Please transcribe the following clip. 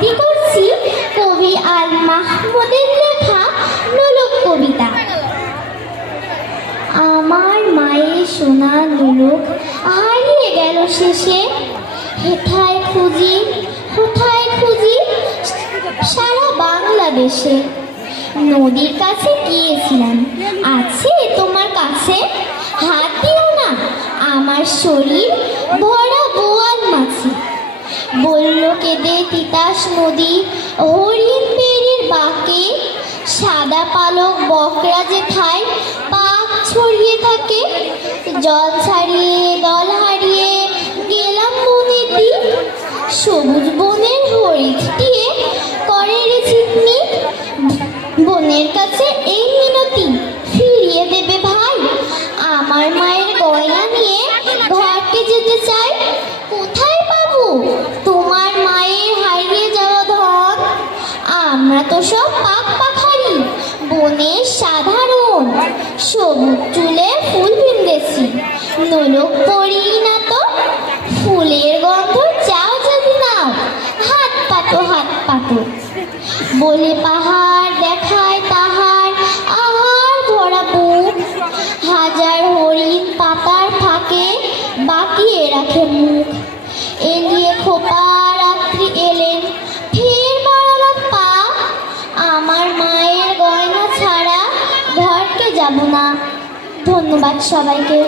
আবৃত্তি করছি কবি আল মাহমুদের লেখা নোলক কবিতা। আমার মায়ের সোনা নোলক হারিয়ে গেল শেষে, হেথায় খুঁজি কোথায় খুঁজি সারা বাংলাদেশে। নদীর কাছে গিয়েছিলাম, আছে তোমার কাছে? হাত দিও না, আমার শরীর ভরা বোয়াল মাছি। বলল কেঁদে তিতাস নদী হরিণ পেড়ের বাঁকে, সাদা পালক বকরা যেথায় পাক ছড়িয়ে থাকে। জল ছাড়িয়ে দল হারিয়ে গেলাম বনের দিক, সবুজ বনের হরিণ দিয়ে করে রে ঝিকমিক। বনের কাছে এই মিনতি, ফিরিয়ে দেবে ভাই, আমার মায়ের গয়না নিয়ে ঘরকে যেতে চাই। কোথায় পাবো তোমার মায়ের হারিয়ে যাওয়া ধন? আমরা তো সব পাক পাখালি, বনের সাধারণ। সবুজ চুলে ফুল বিন্দেছি, নোলক পড়ি না তো। ফুলের গন্ধ চাও যদি নাও, হাত পাতো হাত পাতো। বলে পাহাড় দেখায় তাহার আহার ভরা বুক, হাজার হরিণ পাতার ফাঁকে বাকিয়ে রাখে মুখ। এলিয়ে খোপা রাত্রি এলেন, ফের বাড়ালাম পা, আমার মায়ের গয়না ছাড়া ঘরকে যাব না। ধন্যবাদ সবাইকে।